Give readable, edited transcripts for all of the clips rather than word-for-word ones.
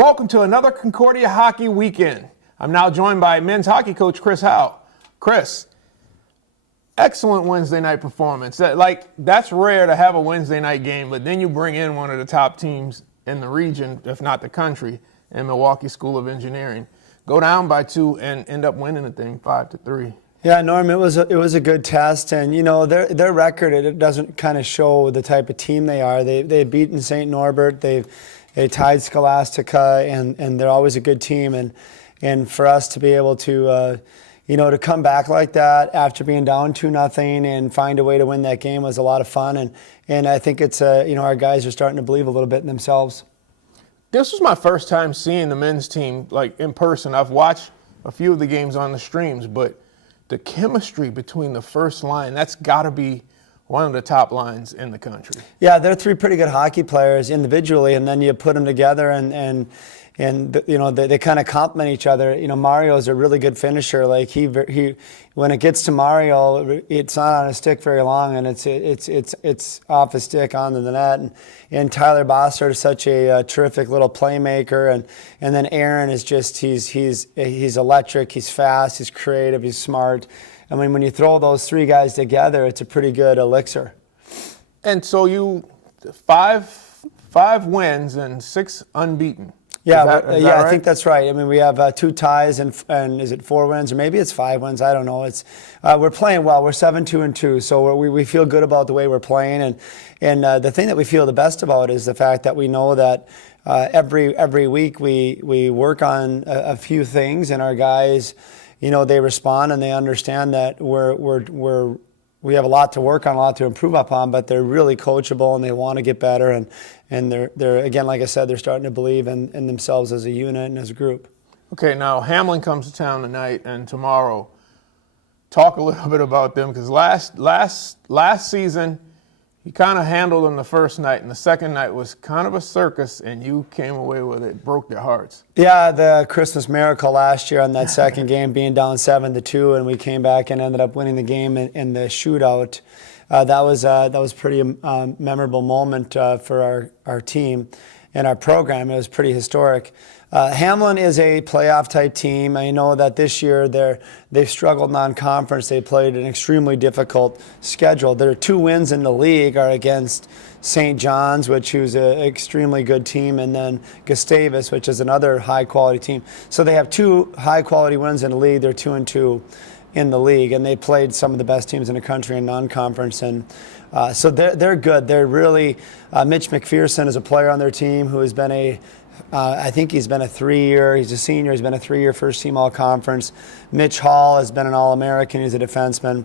Welcome to another Concordia Hockey Weekend. I'm now joined by men's hockey coach Chris Howe. Chris, excellent Wednesday night performance. That's rare to have a Wednesday night game, but then you bring in one of the top teams in the region, if not the country, in Milwaukee School of Engineering. Go down by 2 and end up winning the thing 5-3. Yeah, Norm, it was a good test, and you know their record, it doesn't kind of show the type of team they are. They've beaten St. Norbert, they tied Scholastica, and they're always a good team. And for us to be able to to come back like that after being down 2-0 and find a way to win that game was a lot of fun. And I think it's our guys are starting to believe a little bit in themselves. This was my first time seeing the men's team in person. I've watched a few of the games on the streams, but the chemistry between the first line, that's got to be one of the top lines in the country. Yeah, they're three pretty good hockey players individually, and then you put them together and they kind of complement each other. You know, Mario's a really good finisher. Like he when it gets to Mario, it's not on a stick very long, and it's off a stick onto the net. And Tyler Bossert is such a terrific little playmaker, and then Aaron is just he's electric. He's fast. He's creative. He's smart. I mean, when you throw those three guys together, it's a pretty good elixir. And so you five wins and 6 unbeaten. Yeah, is that right? I think that's right. I mean, we have 2 ties and is it 4 wins or maybe it's 5 wins? I don't know. It's we're playing well. We're 7-2-2, so we feel good about the way we're playing. And the thing that we feel the best about is the fact that we know that every week we work on a few things, and our guys, they respond and they understand that we have a lot to work on, a lot to improve upon, but they're really coachable and they want to get better. And they're again, like I said, they're starting to believe in themselves as a unit and as a group. Okay, now Hamline comes to town tonight and tomorrow. Talk a little bit about them, because last season you kind of handled them the first night, and the second night was kind of a circus, and you came away with it, broke their hearts. Yeah, the Christmas miracle last year on that second game, being down 7-2, and we came back and ended up winning the game in the shootout. That was pretty memorable moment for our team and our program. It was pretty historic. Hamline is a playoff type team. I know that this year they've struggled non-conference. They played an extremely difficult schedule. Their 2 wins in the league are against St. John's, who's an extremely good team, and then Gustavus, which is another high-quality team. So they have 2 high-quality wins in the league. They're 2-2 in the league, and they played some of the best teams in the country in non-conference, and so they're good. They're really Mitch McPherson is a player on their team who has been I think he's been a 3-year. He's a senior. He's been a 3-year first-team All-Conference. Mitch Hall has been an All-American. He's a defenseman.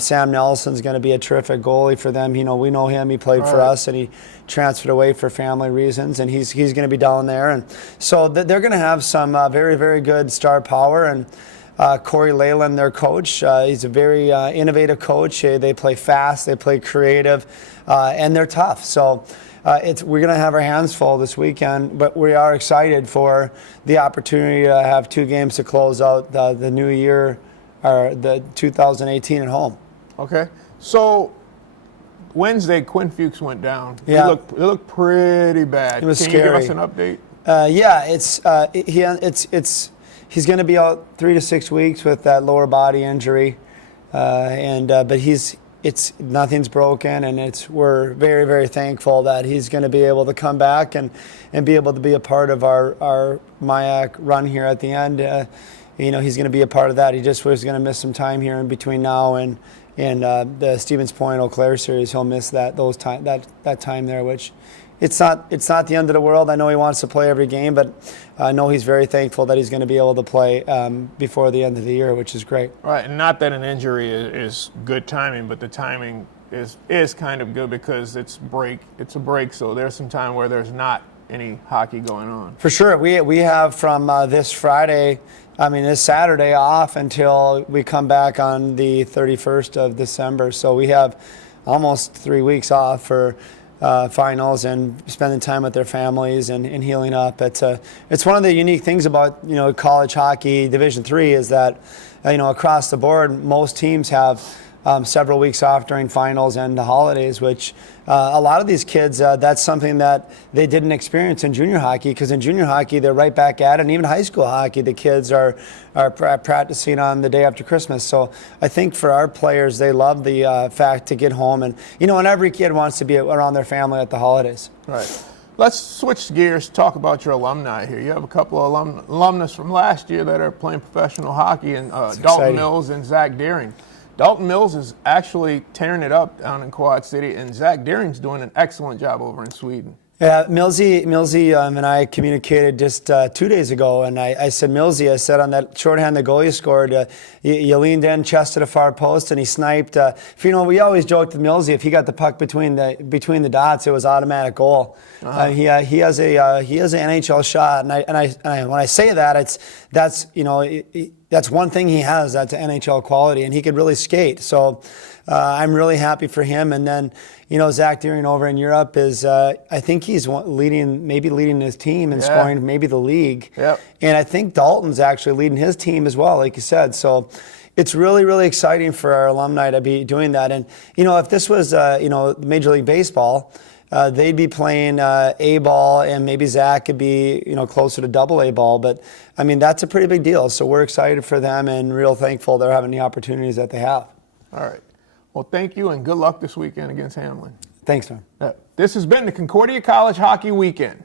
Sam Nelson's going to be a terrific goalie for them. We know him. He played for us, and he transferred away for family reasons, and he's going to be down there. And so they're going to have some very, very good star power. And Corey Leyland, their coach, he's a very innovative coach. They play fast. They play creative, and they're tough. So we're going to have our hands full this weekend, but we are excited for the opportunity to have 2 games to close out the new year, or the 2018 at home. Okay, so Wednesday, Quinn Fuchs went down. Yeah. It looked pretty bad. It was Can scary. you give us an update? He's going to be out 3 to 6 weeks with that lower body injury, but nothing's broken, and we're very, very thankful that he's going to be able to come back and be able to be a part of our MIAC run here at the end. He's going to be a part of that. He just was going to miss some time here in between now and the Stevens Point Eau Claire series. He'll miss that time there, which it's not the end of the world. I know he wants to play every game, but I know he's very thankful that he's going to be able to play before the end of the year, which is great. Right, and not that an injury is good timing, but the timing is kind of good because it's a break, so there's some time where there's not any hockey going on. For sure. We have from this Saturday off until we come back on the 31st of December. So we have almost 3 weeks off for finals and spending time with their families and healing up. It's one of the unique things about college hockey Division III is that across the board most teams have several weeks off during finals and the holidays, which a lot of these kids, that's something that they didn't experience in junior hockey, because in junior hockey, they're right back at it. And even high school hockey, the kids are practicing on the day after Christmas. So I think for our players, they love the fact to get home. And, and every kid wants to be around their family at the holidays. Right. Let's switch gears, talk about your alumni here. You have a couple of alumnus from last year that are playing professional hockey, and Dalton exciting. Mills and Zach Doerring. Dalton Mills is actually tearing it up down in Quad City, and Zach Deering's doing an excellent job over in Sweden. Yeah, Millsy and I communicated just 2 days ago, and I said, Millsy, I said, on that shorthand the goal you scored, you leaned in, chest to the far post, and he sniped. We always joked with Millsy, if he got the puck between the dots, it was automatic goal. He has an NHL shot, and when I say that, that's one thing he has. That's NHL quality, and he could really skate. So I'm really happy for him. And then, Zach Doerring over in Europe is, I think he's leading his team and scoring maybe the league. Yep. And I think Dalton's actually leading his team as well, like you said. So it's really, really exciting for our alumni to be doing that. And, if this was, Major League Baseball, they'd be playing A ball, and maybe Zach could be, closer to double A ball. But, that's a pretty big deal. So we're excited for them and real thankful they're having the opportunities that they have. All right. Well, thank you, and good luck this weekend against Hamline. Thanks, Tom. This has been the Concordia College Hockey Weekend.